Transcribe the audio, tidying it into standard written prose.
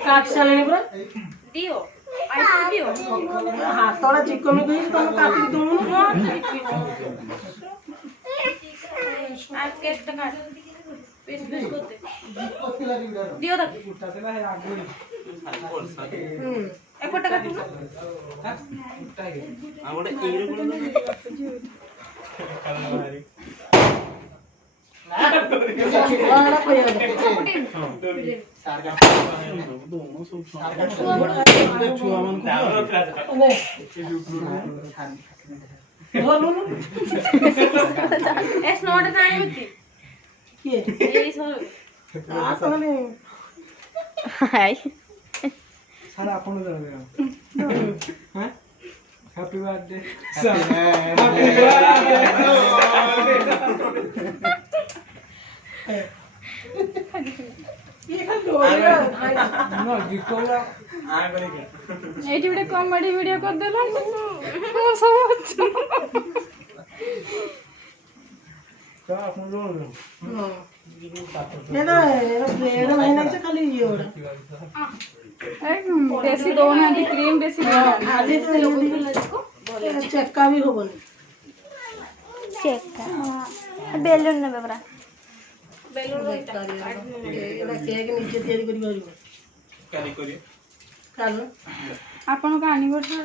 काट सारे पूरा दियो आइस दियो हाथ वाला चिकन में गई तो काट के दूं आज केक तो काट पीस पीस करते दियो तक एक पट्टा काटू ना आगोटे एरे हैप्पी बर्थडे कॉमेडी वीडियो कर देला सब खाली देसी दो ना क्रीम देसी चक्का भी हो चेक बेलून ने बेबरा केक निजे तैयारी करि पारिबो काली करियो कालो आपन का एनिवर्सरी